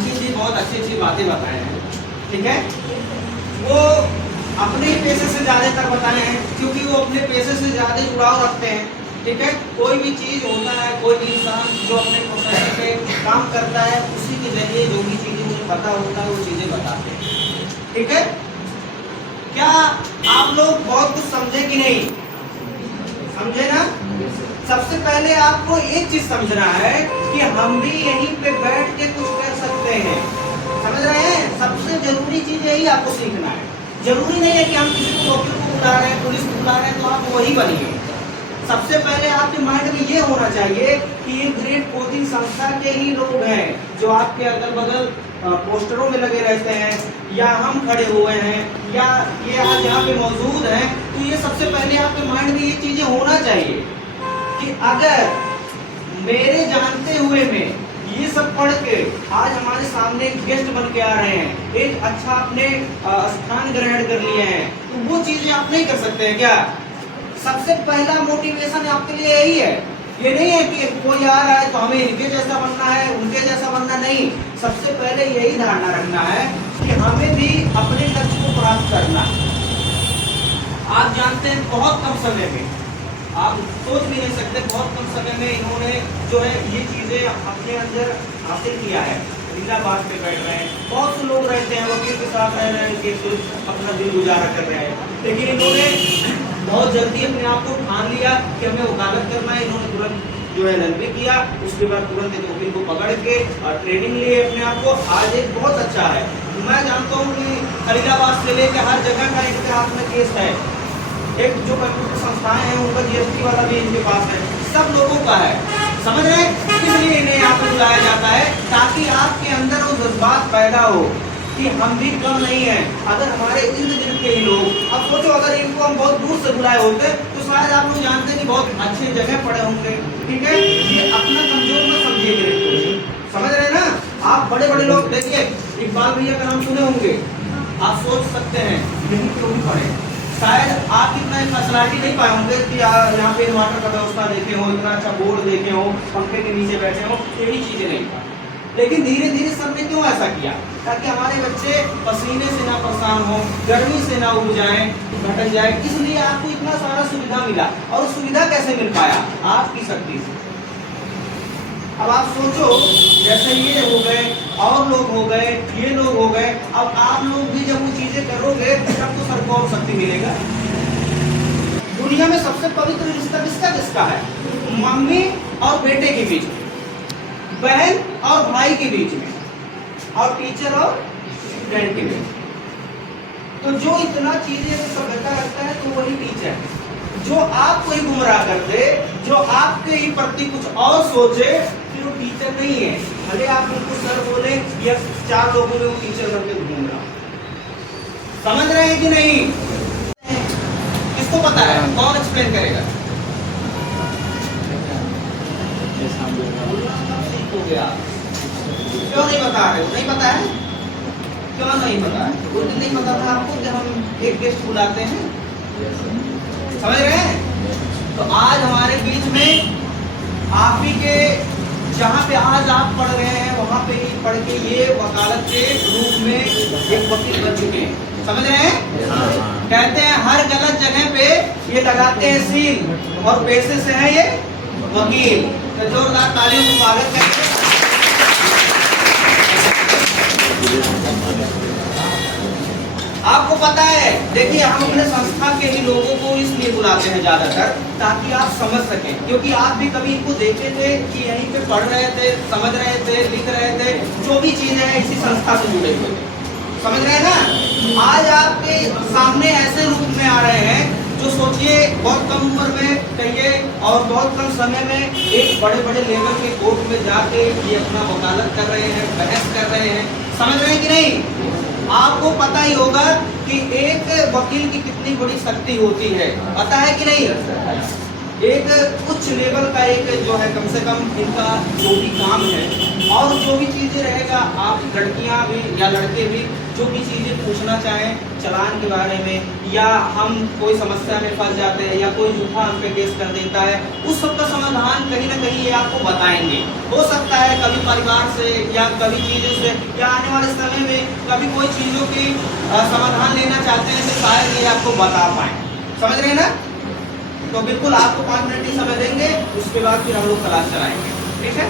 उनकी जी बहुत अच्छी अच्छी बातें बताए हैं, ठीक है। वो अपने ही पेशे से ज़्यादातर बताए हैं, क्योंकि वो अपने पेशे से ज़्यादा जुड़ाव रखते हैं, ठीक है। कोई भी चीज़ होता है, कोई भी इंसान जो अपने प्रोफेशन में काम करता है, उसी के जरिए जो भी चीज़ें उन्हें पता होता है वो चीज़ें बताते हैं, ठीक है। क्या आप लोग बहुत कुछ समझे कि नहीं? समझे ना? सबसे पहले आपको एक चीज समझना है कि हम भी यहीं पे बैठ के कुछ कर सकते हैं, समझ रहे हैं? सबसे जरूरी चीज यही आपको सीखना है। जरूरी नहीं है कि हम किसी को वकील को बुला रहे हैं, पुलिस को बुला रहे हैं तो आप वही बनिए। सबसे पहले आपके माइंड में ये होना चाहिए कि ये ग्रेड कोचिंग संस्था के ही लोग हैं जो आपके अगल बगल पोस्टरों में लगे रहते हैं, या हम खड़े हुए हैं, या ये आज यहाँ पे मौजूद हैं। तो ये सबसे पहले आपके माइंड में ये चीजें होना चाहिए कि अगर मेरे जानते हुए में ये सब पढ़ के आज हमारे सामने एक गेस्ट बन के आ रहे हैं, एक अच्छा अपने स्थान ग्रहण कर लिए हैं, तो वो चीजें आप नहीं कर सकते हैं क्या? सबसे पहला मोटिवेशन आपके लिए यही है। ये नहीं है कि कोई आ रहा है तो हमें इनके जैसा बनना है, उनके जैसा बनना नहीं। सबसे पहले यही धारणा रखना है कि हमें भी अपने लक्ष्य को प्राप्त करना है। आप जानते हैं बहुत कम समय में, आप सोच भी नहीं सकते, बहुत कम समय में इन्होंने जो है ये चीजें अपने अंदर हासिल किया है। इलाहाबाद पे बैठ रहे हैं, बहुत से लोग रहते हैं वकील के साथ रह रहे हैं कि अपना दिन गुजारा कर रहे हैं, लेकिन इन्होंने बहुत जल्दी अपने आप को ठान लिया कि हमें वकालत करना है। इन्होंने तुरंत जो है LLB किया, उसके बाद तुरंत एक वकील को पकड़ के और ट्रेनिंग लिए अपने आप को। आज एक बहुत अच्छा है। मैं जानता हूँ कि खलीलाबाद से लेकर हर जगह का इनके हाथ में केस है। एक जो कंप्यूटर संस्थाएं हैं उनका GST वाला भी इनके पास है, सब लोगों का है, समझ रहे हैं? इसलिए इन्हें यहाँ पर बुलाया जाता है ताकि आपके अंदर वो जज्बात पैदा हो कि हम भी कम नहीं है। अगर हमारे इर्द गिर्द के ही लोग, अब सोचो अगर इनको हम बहुत दूर से बुलाए होते तो शायद आप लोग जानते कि बहुत अच्छे जगह पड़े होंगे, ठीक है। ये अपना कमजोर मत समझिए, समझ रहे हैं ना? आप बड़े बड़े लोग देखिए, इकबाल भैया का नाम सुने होंगे, आप सोच सकते हैं यही क्यों नहीं पढ़े। शायद आप इतना फैसिलिटी नहीं पाए होंगे कि यहाँ पे इन्वर्टर का व्यवस्था देखे हो, इतना अच्छा बोर्ड देखे हो, पंखे के नीचे बैठे हो, यही चीजें नहीं पाए। लेकिन धीरे धीरे सबने क्यों ऐसा किया? ताकि हमारे बच्चे पसीने से ना परेशान हो, गर्मी से ना उब जाए, भटक जाए। इसलिए आपको इतना सारा सुविधा मिला। और सुविधा कैसे मिल पाया? आपकी शक्ति से। अब आप सोचो, जैसे ये हो गए और लोग हो गए, ये लोग हो गए, अब आप लोग भी जब वो चीजें करोगे तब तो सर को और शक्ति मिलेगा। दुनिया में सबसे पवित्र रिश्ता किसका किसका है? मम्मी और बेटे के बीच में, बहन और भाई के बीच में, और टीचर और स्टूडेंट के बीच। तो जो इतना चीजें सभ्यता रखता है तो वही टीचर है। जो आपको ही गुमराह कर दे, जो आपके ही प्रति कुछ और सोचे, फिर वो टीचर नहीं है। भले आप उनको सर बोले या 4 लोगों में वो टीचर बनके घूम रहा। समझ रहे हैं कि नहीं? किसको पता है? कौन एक्सप्लेन करेगा? हो गया, क्यों नहीं बता रहे हो? नहीं पता है? क्यों नहीं पता है? कुछ नहीं पता था आपको जब हम एक गेस्ट बुलाते हैं, समझ रहे हैं? तो आज हमारे बीच में आप ही के, जहाँ पे आज आप पढ़ रहे हैं वहाँ पे ही पढ़ के ये वकालत के रूप में एक वकील बन चुके हैं, समझ रहे हैं? कहते हैं हर गलत जगह पे ये लगाते हैं सील, और पैसे से है ये वकील। तो जोरदार तालियों से स्वागत करते हैं। आपको पता है, देखिए हम अपने संस्था के ही लोगों को इसलिए बुलाते हैं ज्यादातर ताकि आप समझ सकें, क्योंकि आप भी कभी इनको देखते थे कि यहीं पे पढ़ रहे थे, समझ रहे थे, लिख रहे थे, जो भी चीजें हैं इसी संस्था से जुड़े हुए थे, समझ रहे हैं ना? आज आपके सामने ऐसे रूप में आ रहे हैं जो सोचिए बहुत कम उम्र में कहिए और बहुत कम समय में एक बड़े बड़े लेवल के कोर्ट में जाके ये अपना वकालत कर रहे हैं, बहस कर रहे हैं, समझ रहे हैं कि नहीं? आपको पता ही होगा कि एक वकील की कितनी बड़ी शक्ति होती है, पता है कि नहीं? एक उच्च लेवल का एक जो है कम से कम इनका जो भी काम है और जो भी चीज़ें रहेगा, आप लड़कियां भी या लड़के भी जो भी चीज़ें पूछना चाहें चालान के बारे में, या हम कोई समस्या में फंस जाते हैं या कोई झूठा हम पे केस कर देता है, उस सब का समाधान कहीं ना कहीं ये आपको बताएंगे। हो सकता है कभी परिवार से या कभी चीज़ों से, या आने वाले समय में कभी कोई चीज़ों की समाधान लेना चाहते हैं तो शायद ये आपको बता पाए। समझ रहे हैं ना? तो बिल्कुल आपको 5 मिनट ही समय देंगे, उसके बाद फिर हम लोग क्लास चलाएंगे। ठीक है।